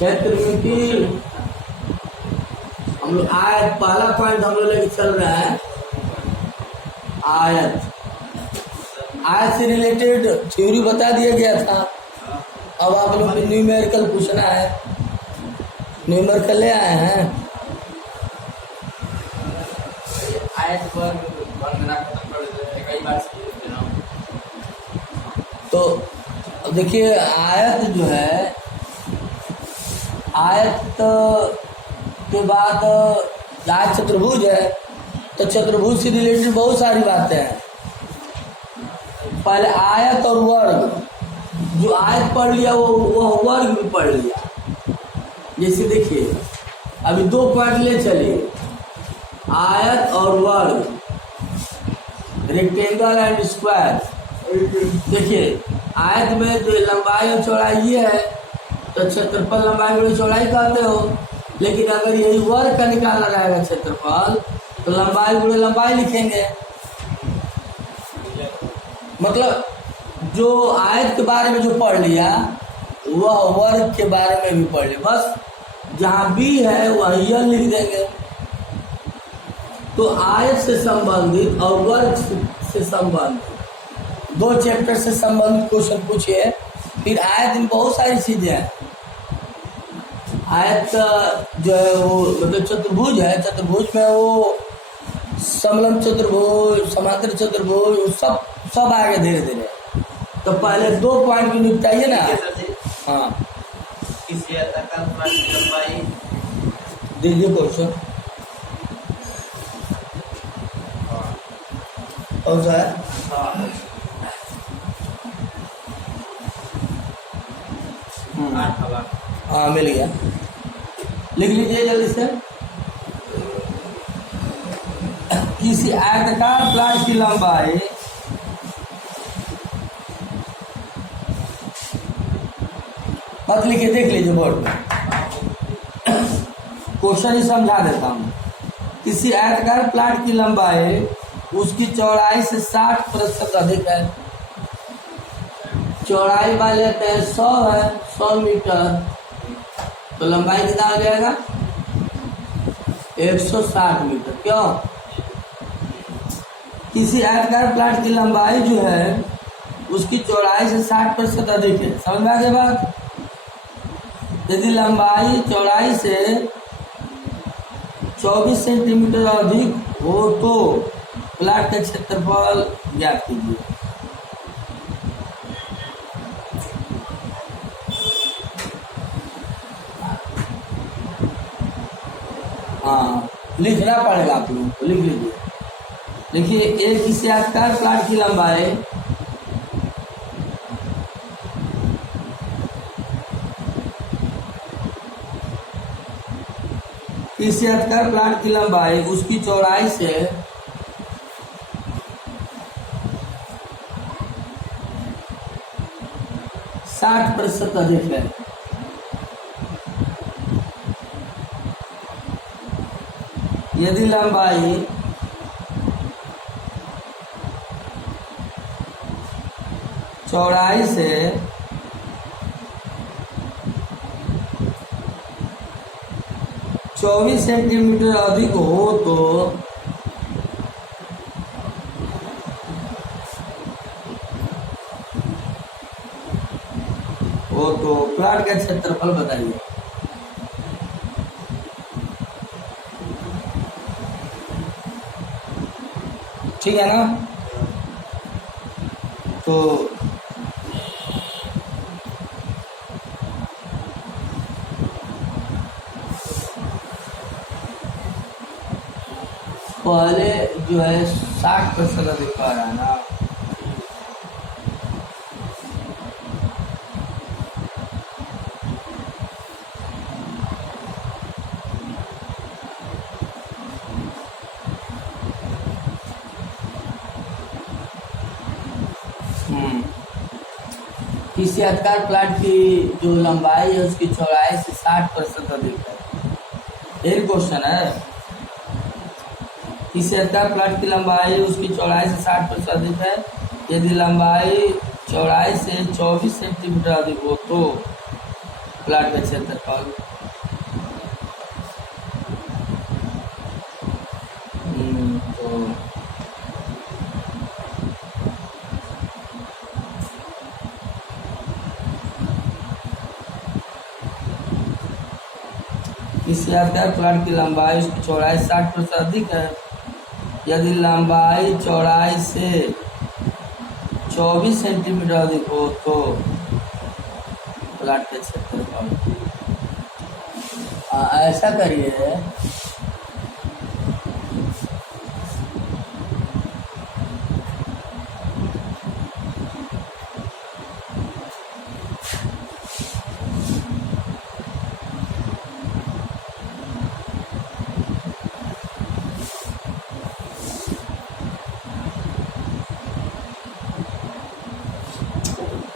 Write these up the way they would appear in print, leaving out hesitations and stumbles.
क्षेत्र में कि हम लोग आयत, पहला पॉइंट हम लोग लेके चल रहा है आयत। आयत से रिलेटेड थ्योरी बता दिया गया था। अब आप लोग को न्यूमेरिकल पूछना है। न्यूमेरिकल ले आए हैं। आयत पर तो देखिए आयत जो है, आयत के बाद आयत चतुर्भुज है, तो चतुर्भुज से रिलेटेड बहुत सारी बातें हैं। पहले आयत और वर्ग, जो आयत पढ़ लिया वो वर्ग भी पढ़ लिया। जैसे देखिए अभी 2 पॉइंट ले चलिए, आयत और वर्ग, रेक्टेंगल एंड स्क्वायर। देखिए आयत में जो लंबाई और चौड़ाई ये है, तो क्षेत्रफल लंबाई गुणे चौड़ाई कहते हो। लेकिन अगर यही वर्ग का निकालना रहेगा क्षेत्रफल, तो लंबाई गुणे लंबाई लिखेंगे। मतलब जो आयत के बारे में जो पढ़ लिया वह वर्ग के बारे में भी पढ़ लिया। बस जहाँ बी है वहीं यल लिख देंगे। तो आयत से संबंधित और वर्ग से संबंधित 2 चैप्टर से संबंधित क्वेश्चन पूछिए। फिर आयत में बहुत सारी चीजें हैं। आयत जो है वो मतलब चतुर्भुज है। चतुर्भुज में वो समलंब चतुर्भुज, समांतर चतुर्भुज, सब आगे धीरे धीरे। तो पहले 2 पॉइंट की निपटाइए ना। हाँ किसी आयताकार प्राचीर की लंबाई दीजिए क्वेश्चन। कौन सा है? हाँ मिल गया, लिख लीजिए जल्दी से। किसी आयताकार प्लाट की लंबाई मत लिखिए, देख लीजिए बोर्ड में, क्वेश्चन ही समझा देता हूँ। किसी आयताकार प्लाट की लंबाई उसकी चौड़ाई से 60% अधिक है। चौड़ाई मान लेते हैं 100 है, 100 मीटर, तो लंबाई कितना हो जाएगा? 160 मीटर। क्यों? किसी आयताकार प्लाट की लंबाई जो है उसकी चौड़ाई से 60% अधिक है। समझ में आ गया बात? यदि लंबाई चौड़ाई से 24 सेंटीमीटर अधिक हो तो प्लाट का क्षेत्रफल ज्ञात कीजिए। हाँ लिखना पड़ेगा आप लोगों को, लिख लीजिए। देखिए एक किसी आयताकार प्लाट की लंबाई किसी आयताकार प्लाट की लंबाई उसकी चौड़ाई से 60% अधिक है। यदि लंबाई चौड़ाई से 24 सेंटीमीटर अधिक हो तो प्लाट का क्षेत्रफल बताइए। ठीक है ना? तो पहले जो है 60% अधिक पा रहा है ना। किसी आयताकार प्लाट की जो लंबाई है उसकी चौड़ाई से 60% अधिक है। यही क्वेश्चन है। किसी आयताकार प्लाट की लंबाई उसकी चौड़ाई से 60% अधिक है। यदि लंबाई चौड़ाई से 24 सेंटीमीटर अधिक हो तो प्लाट का क्षेत्रफल तो इससे आता है प्लाट की लंबाई उसकी चौड़ाई 60% अधिक है। यदि लंबाई चौड़ाई से 24 सेंटीमीटर अधिक हो तो प्लाट का क्षेत्रफल। ऐसा करिए,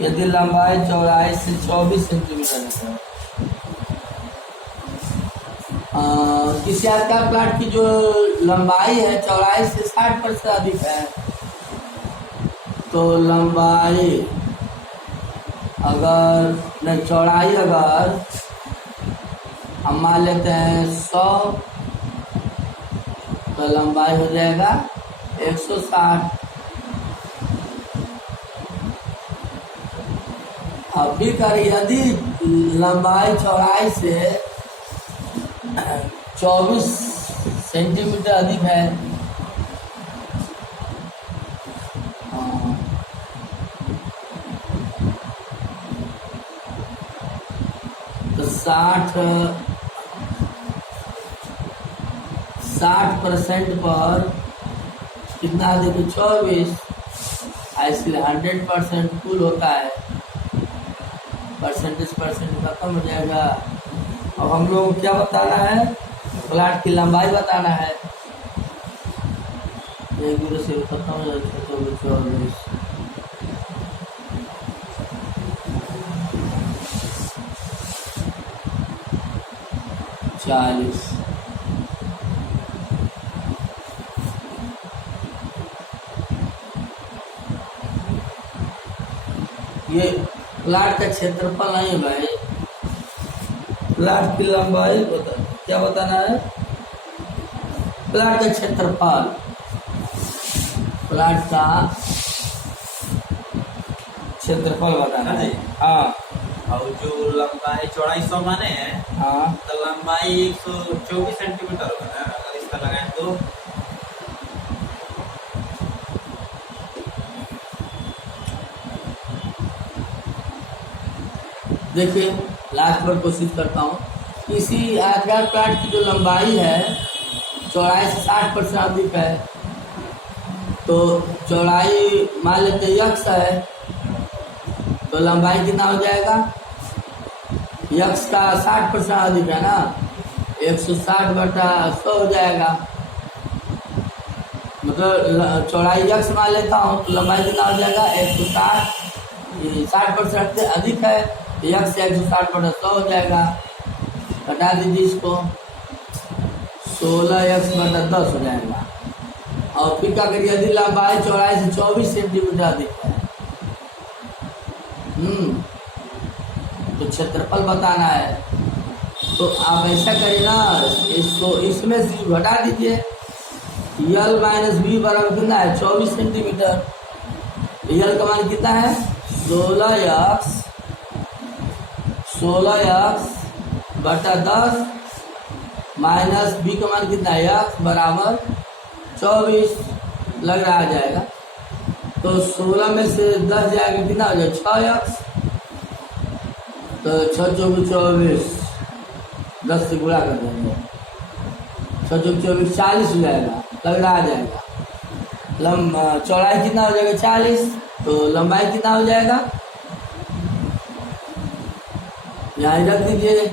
यदि लंबाई चौड़ाई से 24 सेंटीमीटर है, किसी आयताकार प्लाट की जो लंबाई है चौड़ाई से 60% अधिक है, तो लंबाई अगर नहीं चौड़ाई अगर हम मान लेते हैं 100 तो लंबाई हो जाएगा 160। अब भी कर यदि लंबाई चौड़ाई से 24 सेंटीमीटर अधिक है, तो 60% पर कितना देखो 24, इसलिए 100% कुल होता है, परसेंटेज खत्म हो जाएगा। अब हम लोग को क्या बताना है, प्लाट की लंबाई बताना है। एक दूसरे से खत्म हो जाएगा, तो 24 40। ये प्लाट का क्षेत्रफल नहीं है भाई, प्लाट की लंबाई क्या बताना है, प्लाट का क्षेत्रफल, प्लाट का क्षेत्रफल बताना है। हाँ, और जो लंबाई चौड़ाई 100 माने हैं, हाँ, तो लंबाई 124 सेंटीमीटर होगा ना, अगर इसका लगाएं तो देखिए लास्ट बार कोशिश करता हूँ। किसी आयताकार प्लाट की जो लंबाई है चौड़ाई से 60% अधिक है, तो चौड़ाई मान लेते यक्स है, तो लंबाई कितना हो जाएगा, यक्स का 60% अधिक है ना, 160/100 हो जाएगा। मतलब चौड़ाई यक्स मान लेता हूँ तो लंबाई कितना हो जाएगा 160, 60% से अधिक है, यक्स 160/100 हो जाएगा। घटा दीजिए इसको, 16x/10 हो जाएगा। और फिर क्या करिए, यदि लंबाई चौड़ाई से 24 सेंटीमीटर अधिक है, तो क्षेत्रफल बताना है। तो आप ऐसा करिए ना, इसको इसमें से घटा दीजिए, यल माइनस बी बराबर कितना है 24 सेंटीमीटर, यल का मान कितना है 16x/10 माइनस बी का मान कितना है x बराबर 24 लग रहा आ जाएगा। तो 16 में से 10 जाएगा कितना हो जाएगा 6x, तो 6 24 24, 10 से गुणा कर देंगे, 6 24 40 हो जाएगा, लग रहा आ जाएगा। चौड़ाई कितना हो जाएगा 40, तो लंबाई कितना हो जाएगा, यहाँ रख दीजिए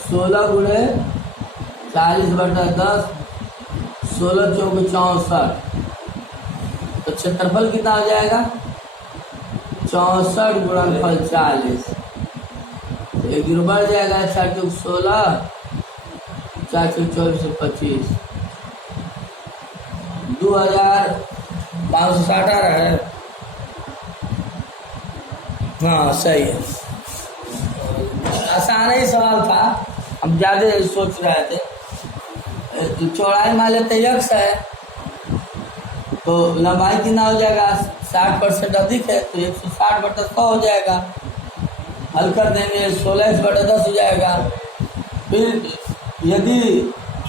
16 गुणे 40/10, 16 चौके 64, तो क्षेत्रफल कितना हो जाएगा 64 गुणनफल 40, एक जीरो बढ़ जाएगा, 4 चौक 16, 4 चौक 24 25, 2560 आ रहा है। हाँ सही है। हमारा ही सवाल था, हम ज़्यादा सोच रहे थे। चौड़ाई मान लेते यक्स है तो लंबाई कितना हो जाएगा, 60% अधिक है तो 160/100 हो जाएगा। हल कर देंगे 16x/10 हो जाएगा। फिर यदि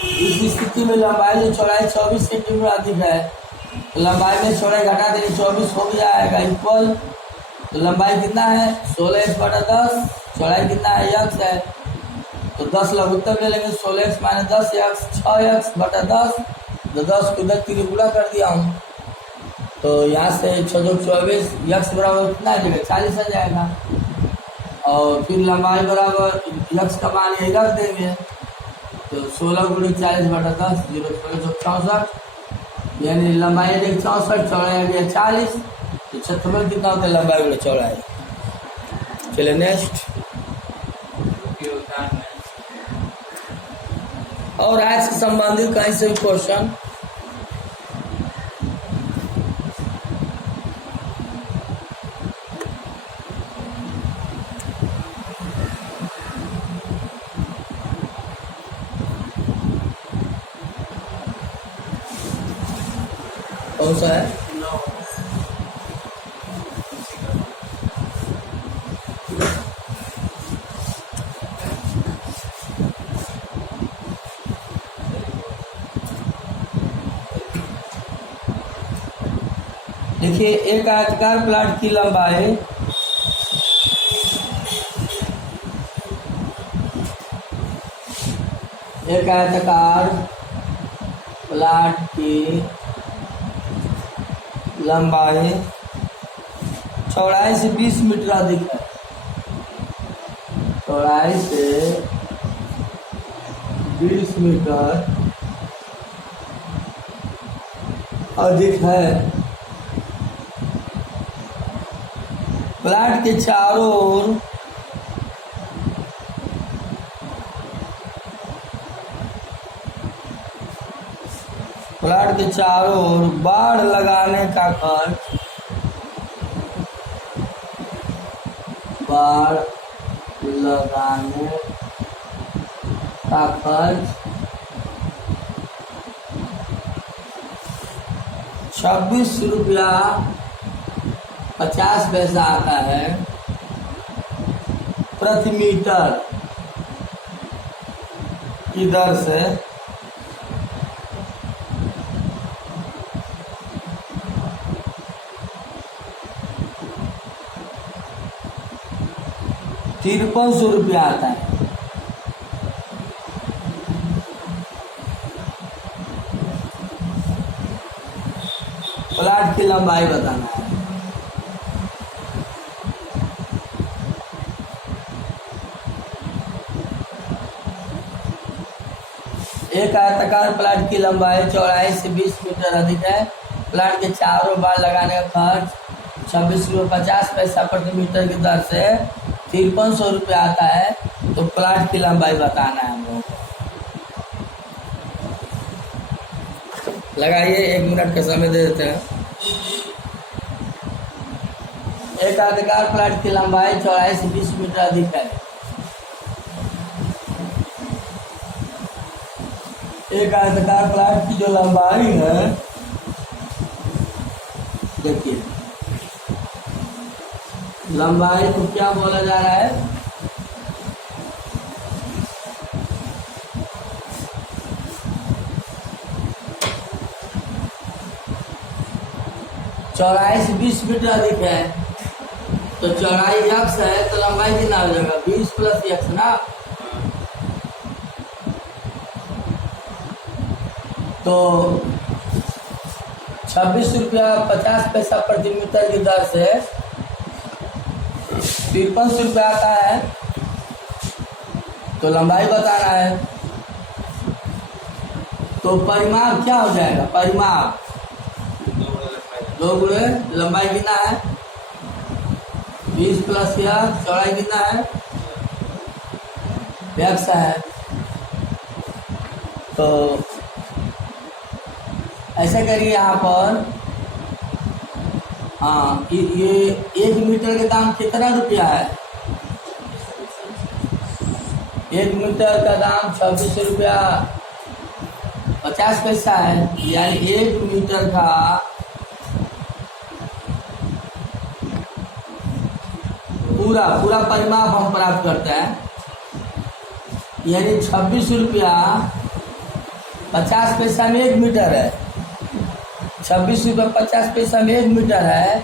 इस स्थिति में लंबाई जो चौड़ाई 24 सेंटीमीटर अधिक है तो लंबाई में चौड़ाई घटा देंगे, 24 हो जाएगा इक्वल, तो लंबाई कितना है 16x/10, चौड़ाई कितना है x है तो 10 लघुत्तम ले लेंगे, 16x माइनस 10x 6x/10, तो 10 को इधर 3 गुणा कर दिया हूँ तो यहाँ से 6×24 x बराबर कितना आ जाएगा 40 आ जाएगा। और फिर लंबाई बराबर x का मान यही रख देंगे तो 16 × 40/10 0.64, यानी लंबाई 64, चौड़ाई 40, तो क्षेत्रफल कितना होता है लंबाई गुणा चौड़ाई। चलिए नेक्स्ट। और आज से संबंधित कहीं से भी क्वेश्चन कौन सा है? देखिए एक आयताकार प्लॉट की लंबाई एक आयताकार प्लॉट की लंबाई चौड़ाई से 20 मीटर अधिक है, चौड़ाई से 20 मीटर अधिक है। प्लॉट के चारों ओर प्लॉट के चारों ओर बाड़ लगाने का खर्च, बाड़ लगाने का खर्च 26 रुपया 50 पैसा आता है प्रति मीटर की दर से। ₹53 आता है। प्लॉट की लंबाई बताना है। एक आयताकार प्लॉट की लंबाई चौड़ाई से 20 मीटर अधिक है। प्लॉट के चारों बार लगाने का खर्च 26 पैसा प्रति मीटर की दर से 5300 रुपये आता है। तो प्लॉट की लंबाई बताना है हम लोगों को। लगाइए, 1 मिनट का समय दे देते हैं। एक आयताकार प्लॉट की लंबाई चौड़ाई से 20 मीटर अधिक है। एक आयताकार प्लॉट की जो लंबाई है, देखिए लंबाई को क्या बोला जा रहा है, चौड़ाई से 20 मीटर अधिक है तो चौड़ाई x है तो लंबाई कितना हो जाएगा 20 + x ना। तो 26 रुपया 50 पैसा प्रति मीटर की दर से 5300 रुपया आता है। तो लंबाई बताना है। तो परिमाप क्या हो जाएगा, परिमाप 2 गुणे लंबाई कितना है 20 + x, चौड़ाई कितना है x है। तो ऐसा करिए यहाँ पर, हाँ ये 1 मीटर के दाम कितना रुपया है, 1 मीटर का दाम 26 रुपया 50 पैसा है, यानी 1 मीटर का पूरा पूरा परिमाप हम प्राप्त करते हैं, यानी 26 रुपया 50 पैसा में 1 मीटर है। 26 रुपया 50 पैसा में 1 मीटर है,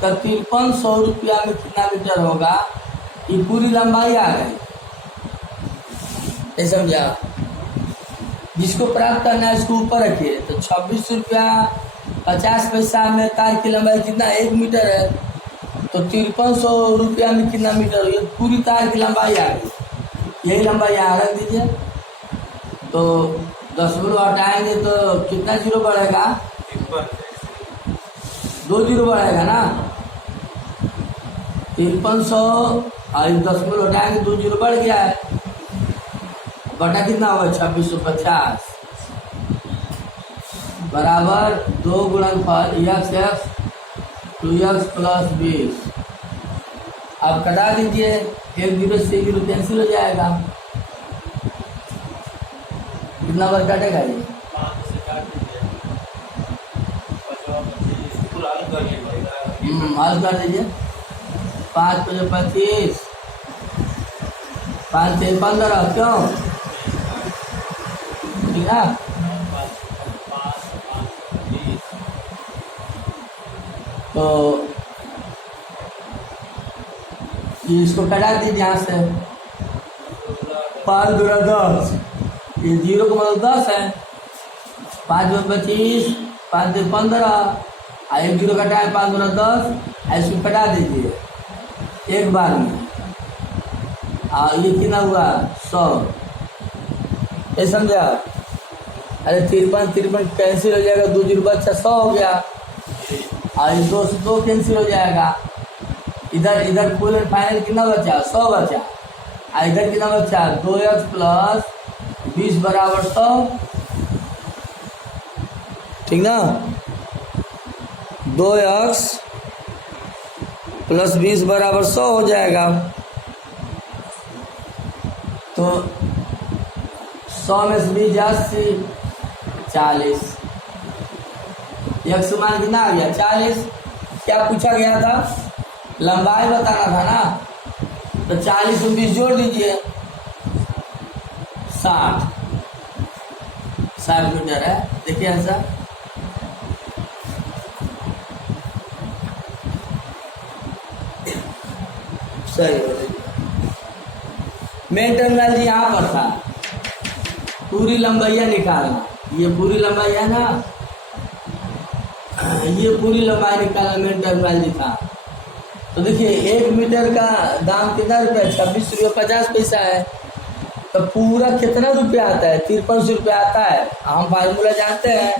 तो 5300 रुपया में कितना मीटर होगा? ये पूरी लंबाई आ गई। ये समझा? जिसको प्राप्त करना है इसको ऊपर रखिए। तो 26 रुपया 50 पैसा में तार की लंबाई कितना? 1 मीटर है, तो 5300 रुपया में कितना मीटर? ये पूरी तार की लंबाई आ गई। यही लंबाई यहाँ रख दीजिए। तो 10 हटाएंगे तो कितना जीरो बढ़ेगा? 2 जीरो बढ़ेगा ना। 5300 और 10 हटाएंगे 2 जीरो बढ़ गया है, बटा कितना होगा? 2650 बराबर 2 गुणनफल x 2x प्लस 20। अब कटा दीजिए, 1 जीरो से 0 कैंसिल हो जाएगा। कितना बार काटेगा ये? 5 से काट दीजिए, 25 पूरा हल करिए। हल कर दीजिए। 5 × 25, 5 से 15, क्यों? ठीक है। तो इसको कटा दीजिए यहाँ से। 5 × 10, ये 0 का मतलब 10 है। 5 × 25, 5 से 15, 1 जीरो कटाए 5 × 10, ऐसे कटा दीजिए एक बार में। ये कितना हुआ? 100। ये समझा? अरे 53 कैंसिल हो जाएगा, 2 जीरो बच्चा 100 हो गया, और 2 से 2 कैंसिल हो जाएगा। इधर फुल एंड फाइनल कितना बचा? 100 बचा। और इधर कितना बचा? 2x प्लस 20 बराबर 100, ठीक ना? 2x प्लस 20 बराबर 100 हो जाएगा। तो 100 में से 20 80, 40। x मान कितना आ गया? 40। क्या पूछा गया था? लंबाई बताना था ना। तो 40 में 20 जोड़ दीजिए, 60 मीटर है। देखिए आंसर। सही हो गया। मेन टर्मिनोलॉजी यहाँ पर था, पूरी लंबाइयाँ निकालना। ये पूरी लंबाई है ना, ये पूरी लंबाई निकालना मेन टर्मिनोलॉजी था। तो देखिए 1 मीटर का दाम कितना रुपया? 26 रुपया 50 पैसा है। तो पूरा कितना रुपया आता है? 5300 रुपया आता है। हम फार्मूला जानते हैं,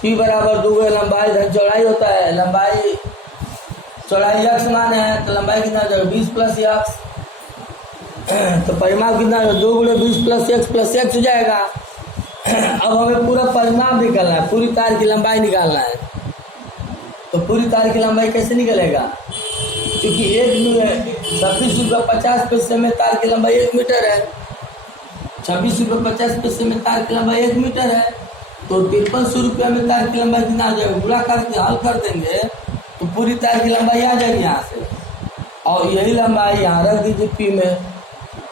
P बराबर 2 लंबाई धन चौड़ाई होता है। लंबाई चौड़ाई x मान है, तो लंबाई कितना हो जाएगा? 20 प्लस x। तो परिमाप कितना है? 2 × 20 प्लस x हो जाएगा। अब हमें पूरा परिमाप निकालना है, पूरी तार की लंबाई निकालना है। तो पूरी तार की लंबाई कैसे निकलेगा? क्योंकि 26 रुपया 50 पैसे में तार की लंबाई 1 मीटर है। 26 रुपया 50 पैसे में तार की लंबाई 1 मीटर है, तो 5300 रुपया में तार की लंबाई कितना आ जाएगा? गुणा करके हल कर देंगे तो पूरी तार की लंबाई आ जाएगी यहाँ से, और यही लंबाई यहाँ रख दीजिए P में।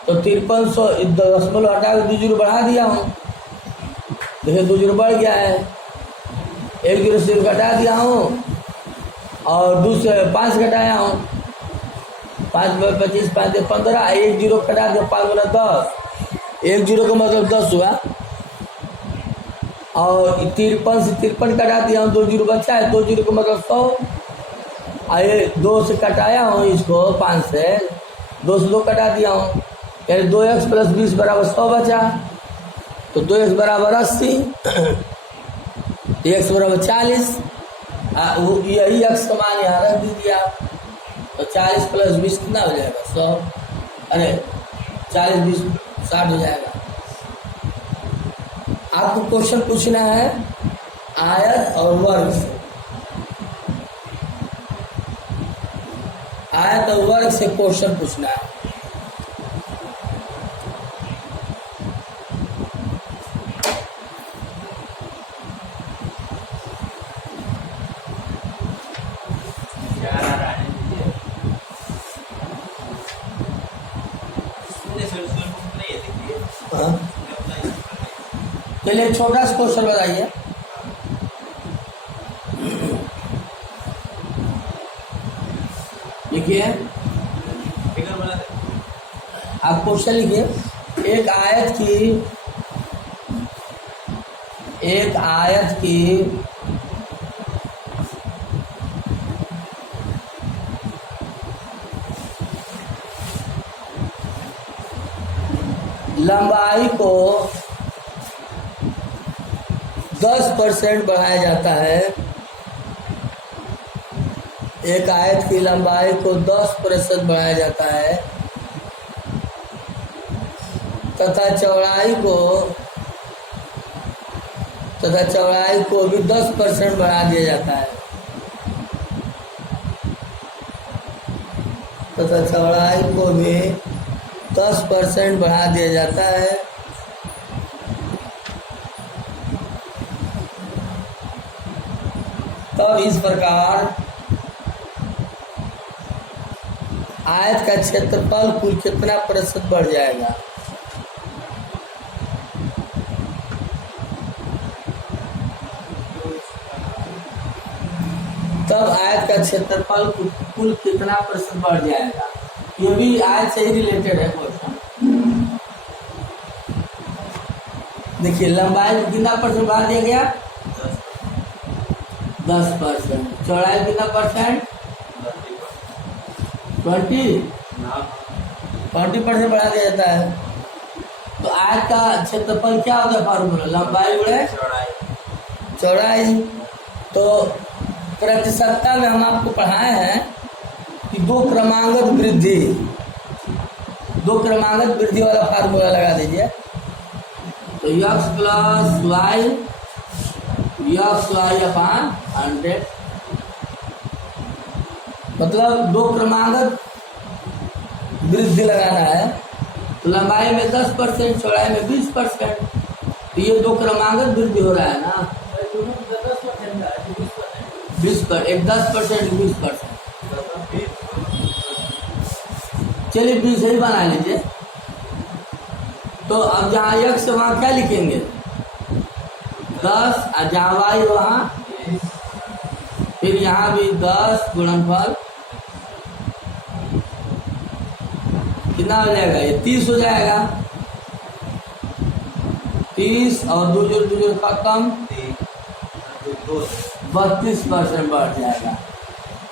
तो 5300 दशमलव हटा के 2 जीरो बढ़ा दिया हूँ। देखिए 2 जीरो बढ़ गया है, 1 जीरो से घटा दिया हूँ, और 2 से 5 घटाया हूँ। 5 में 25, 5 से 15, 1 जीरो कटा दिया, 5 × 10। 1 जीरो का मतलब 10 हुआ, और 53 से 53 कटा दिया हूँ, 2 जीरो बचा है, 2 जीरो का मतलब 100। और 2 से कटाया हूँ इसको, 5 से 2 से 2 कटा दिया हूँ, यानी 2x प्लस 20 बराबर 100 बचा। तो 2x बराबर 80, x बराबर 40। यही x का मान यहाँ रख दीजिए आप। तो 40 प्लस 20 कितना हो जाएगा? 100। अरे 40 20 60 हो जाएगा। आपको क्वेश्चन पूछना है आयत और वर्ग से। आयत और वर्ग से क्वेश्चन पूछना है। चलिए एक छोटा सा क्वेश्चन बताइए। लिखिए, फिगर बना दे। आप क्वेश्चन लिखिए। एक आयत की लंबाई को 10% बढ़ाया जाता है। एक आयत की लंबाई को 10% बढ़ाया जाता है तथा चौड़ाई को भी 10% बढ़ा दिया जाता है। तथा चौड़ाई को भी 10% बढ़ा दिया जाता है। तब इस प्रकार आयत का क्षेत्रफल कुल कितना प्रतिशत बढ़ जाएगा? तब आयत का क्षेत्रफल कुल कितना प्रतिशत बढ़ जाएगा? ये भी आयत से ही रिलेटेड है क्वेश्चन। देखिए, लंबाई को कितना परसेंट बढ़ा दिया गया? 10%। चौड़ाई कितना परसेंट? 20% बढ़ा दिया जाता है। तो आयत का क्षेत्रफल क्या होता है? फार्मूला लंबाई गुणे चौड़ाई। तो प्रतिशतता में हम आपको पढ़ाए हैं कि दो क्रमांगत वृद्धि वाला फार्मूला लगा दीजिए। तो x प्लस वाई अपान 100, मतलब दो क्रमांगत वृद्धि लगाना है। तो लंबाई में 10%, चौड़ाई में 20%। तो ये दो क्रमांगत वृद्धि हो रहा है ना, 20%, एक 10%, 20%। चलिए 20 ही बना लीजिए। तो अब जहाँ x से वहाँ क्या लिखेंगे? 10, और जहाँ y वहाँ, फिर यहाँ भी 10 गुणनफल कितना हो जाएगा? ये 30 हो जाएगा। 30 और 2 जोड़ खत्म, 32% बढ़ जाएगा।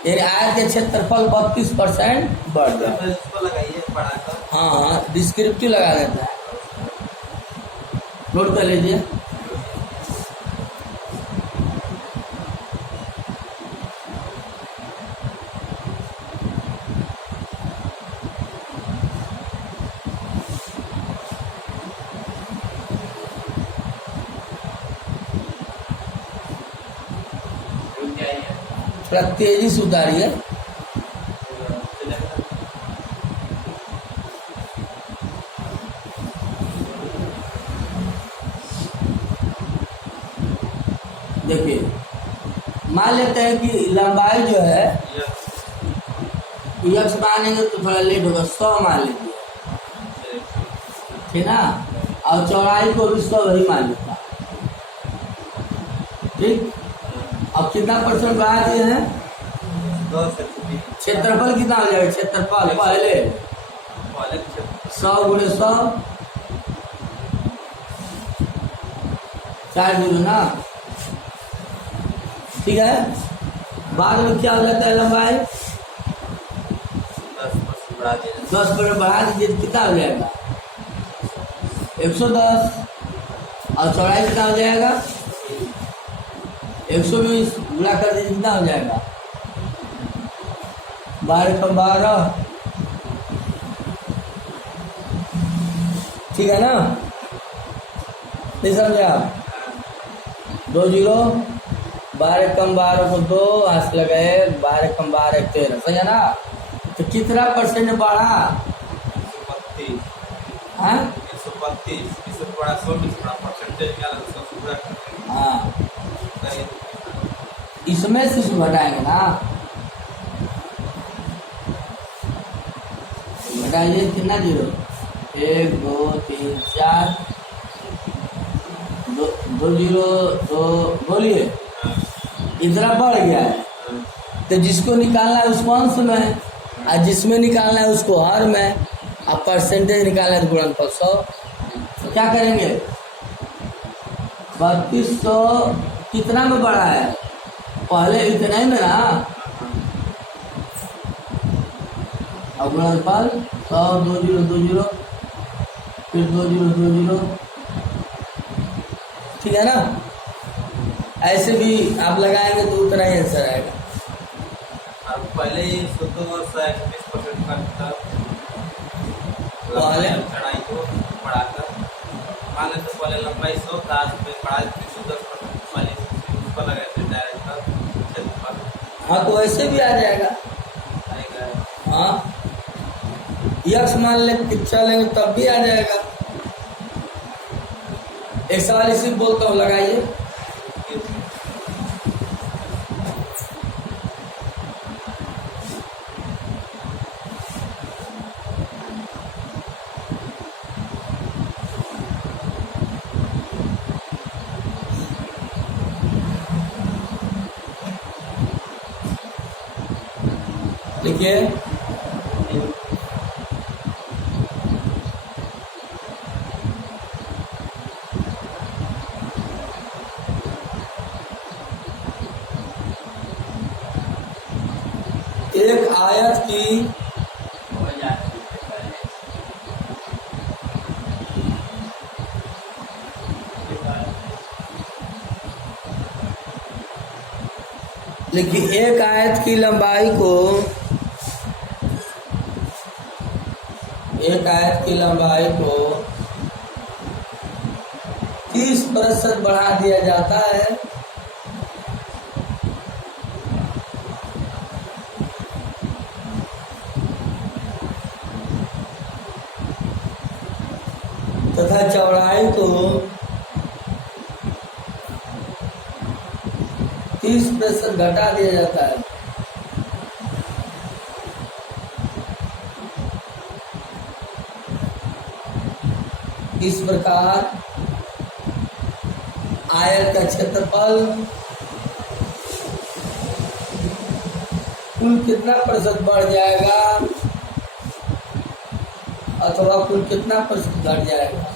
यानी आयत के क्षेत्रफल 32% बढ़ जाएगा। हाँ, डिस्क्रिप्टिव लगा देता है। नोट कर लीजिए। थोड़ा तेजी से उतारिए। देखिए, मान लेते हैं कि लंबाई जो है यक्स मानेंगे तो थोड़ा लेट होगा, 100 मान लीजिए, ठीक ना। और चौड़ाई को भी 100 ही मान लेता, ठीक। अब कितना परसेंट बढ़ा दिए हैं? क्षेत्रफल कितना हो जाएगा? क्षेत्रफल पहले 100 गुणे 100, 4 जीरो ना, ठीक है। बाद में क्या हो जाता है? लंबाई 10% बढ़ा दीजिए तो कितना हो जाएगा? 110। और चौड़ाई कितना हो जाएगा? 120 गुणा कर दीजिए, कितना हो जाएगा? 12 कम 12, ठीक है ना। नहीं समझे आप? 2 जीरो, 12 कम 12 को 2, हाथ लगाए, 12 कम 12 13, समझा ना। तो कितना परसेंट बढ़ा? 132। हाँ, 132 बड़ा 100 परसेंटेज क्या लगता? हाँ, इसमें से घटाएंगे ना, घटाइए कितना जीरो? 1 2 3 4, 2 2 जीरो तो बोलिए हाँ, इतना बढ़ गया है, हाँ, तो जिसको निकालना है उसको अंश में, और जिसमें निकालना है उसको हर में, अब परसेंटेज निकालना है तो गुणनफल 100। तो क्या करेंगे, 3200 कितना में बढ़ा है, पहले इतना ही में ना, अब गुणनफल 100 2 जीरो 2 जीरो फिर 2 जीरो 2 जीरो, ठीक है ना। ऐसे भी आप लगाएंगे तो उतना ही आंसर आएगा। अब पहले ही शुद्ध और 121% का था, पहले चढ़ाई को बढ़ाकर मान लेते पहले लंबाई 100 था, आज में बढ़ा 110% पहले उसको लगाए थे डायरेक्ट क्षेत्रफल हाँ तो ऐसे भी आ जाएगा। आएगा। हाँ यक्स मान ले चलेंगे तब भी आ जाएगा। एक सवाल इसी बोलता हूँ, लगाइए। देखिए एक आयत की देखिए एक आयत की लंबाई को, एक आयत की लंबाई को 30% बढ़ा दिया जाता है तथा चौड़ाई को 30% घटा दिया जाता है। इस प्रकार आयत का क्षेत्रफल कुल कितना प्रतिशत बढ़ जाएगा अथवा कुल कितना प्रतिशत घट जाएगा।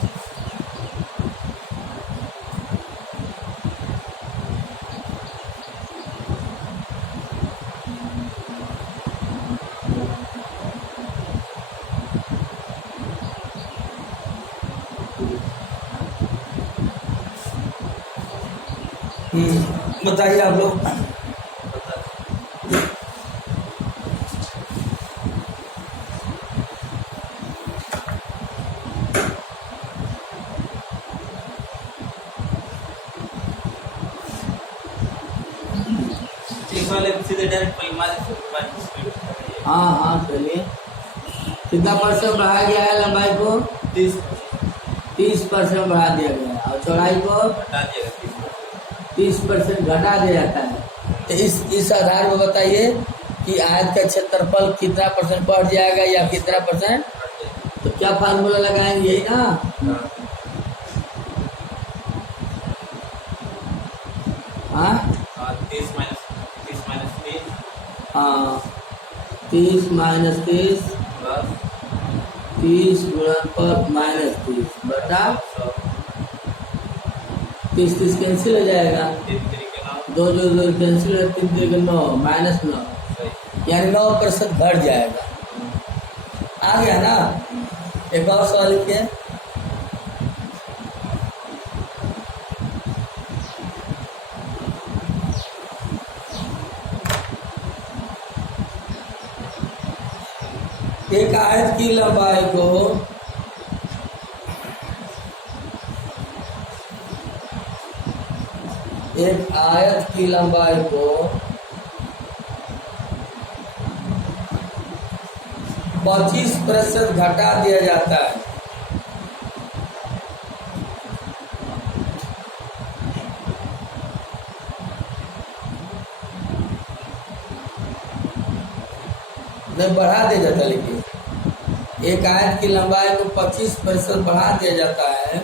बताइए आप लोग। इस वाले सीधे डायरेक्ट स्पीड हाँ हाँ चलिए, कितना परसेंट बढ़ाया गया है लंबाई को, 30% बढ़ा दिया गया है, और चौड़ाई को हटा दिया 30% घटा दिया जाता है। तो इस आधार पर बताइए कि आयत का क्षेत्रफल कितना परसेंट बढ़ जाएगा या कितना परसेंट। तो क्या फार्मूला लगाएंगे, यही ना। हाँ 30 माइनस 30 हाँ 30 माइनस 30 30 गुणनफल माइनस 30 बटा 30 कैंसिल हो जाएगा, 2 जो 2 कैंसिल है, 3 3 9 माइनस 9, यानी 9% घट जाएगा। आ गया ना। एक और सवाल लिखिए। एक आयत की लंबाई को एक आयत की लंबाई को 25% घटा दिया जाता है। नहीं बढ़ा दिया जाता, लेकिन एक आयत की लंबाई को 25% बढ़ा दिया जाता है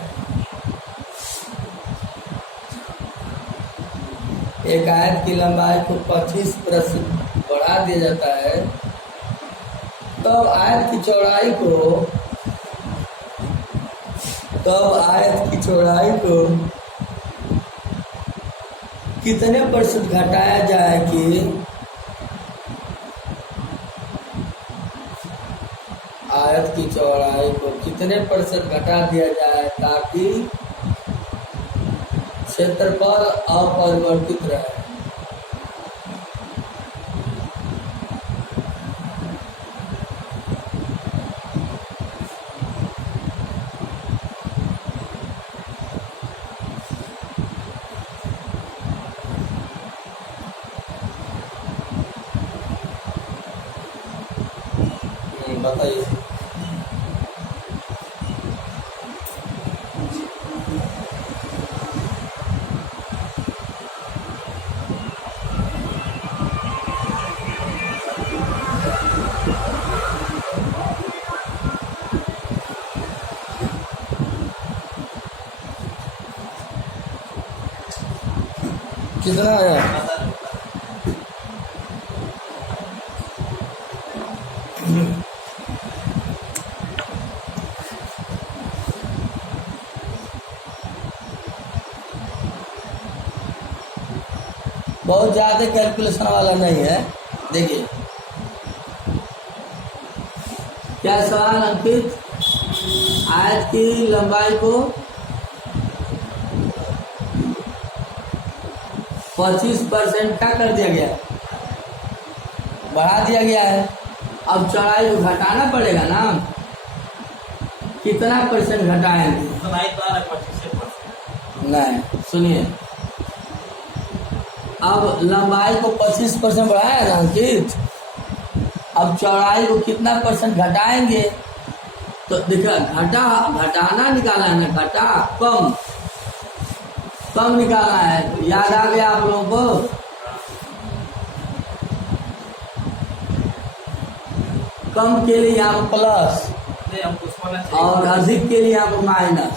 एक आयत की लंबाई को 25% बढ़ा दिया जाता है, तब आयत की चौड़ाई को कितने % घटाया जाए कि आयत की चौड़ाई को कितने % घटा दिया जाए ताकि क्षेत्रफल अपरिवर्तित रहे। बताइए। कितना आया? बहुत ज्यादा कैलकुलेशन वाला नहीं है। देखिए क्या सवाल अंकित, आयत की लंबाई को 25% क्या कर दिया गया, बढ़ा दिया गया है। अब चौड़ाई को घटाना पड़ेगा ना, कितना % घटाएंगे? नहीं, सुनिए, अब लंबाई को 25% बढ़ाया ना अंकित, अब चौड़ाई को कितना % घटाएंगे? तो देखिए घटाना निकाला है ना, कम निकालना है। याद आ गया आप लोगों को? कम के लिए यहाँ प्लस और अधिक के लिए यहाँ माइनस।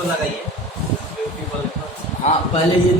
लगाइए। हाँ, पहले ये